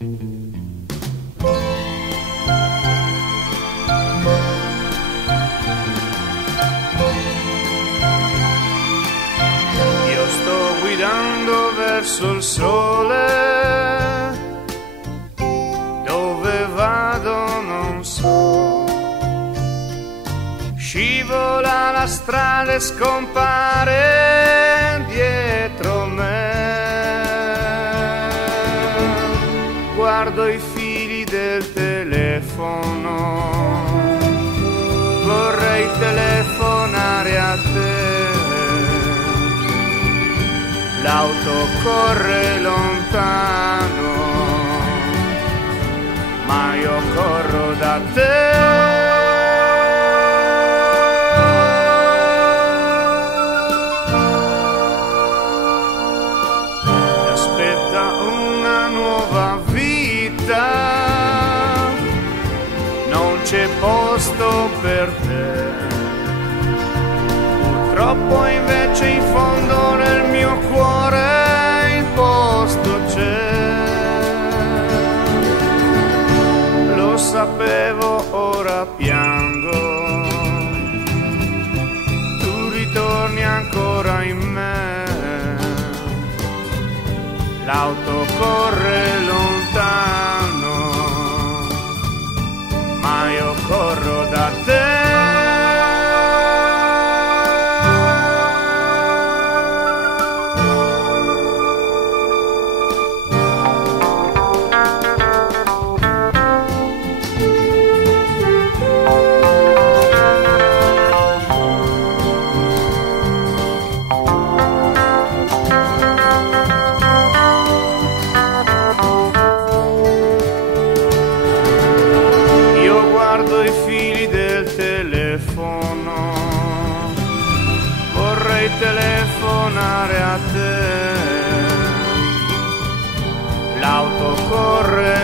Io sto guidando verso il sole, dove vado non so. Scivola la strada e scompare dietro me. Guardo i fili del telefono, vorrei telefonare a te. L'auto corre lontano, ma io corro da te. Non c'è posto per te, purtroppo invece in fondo nel mio cuore il posto c'è. Lo sapevo, ora piango, tu ritorni ancora in me. L'auto corre lontano, ma io corro da te. Guardo i fili del telefono, vorrei telefonare a te. L'auto corre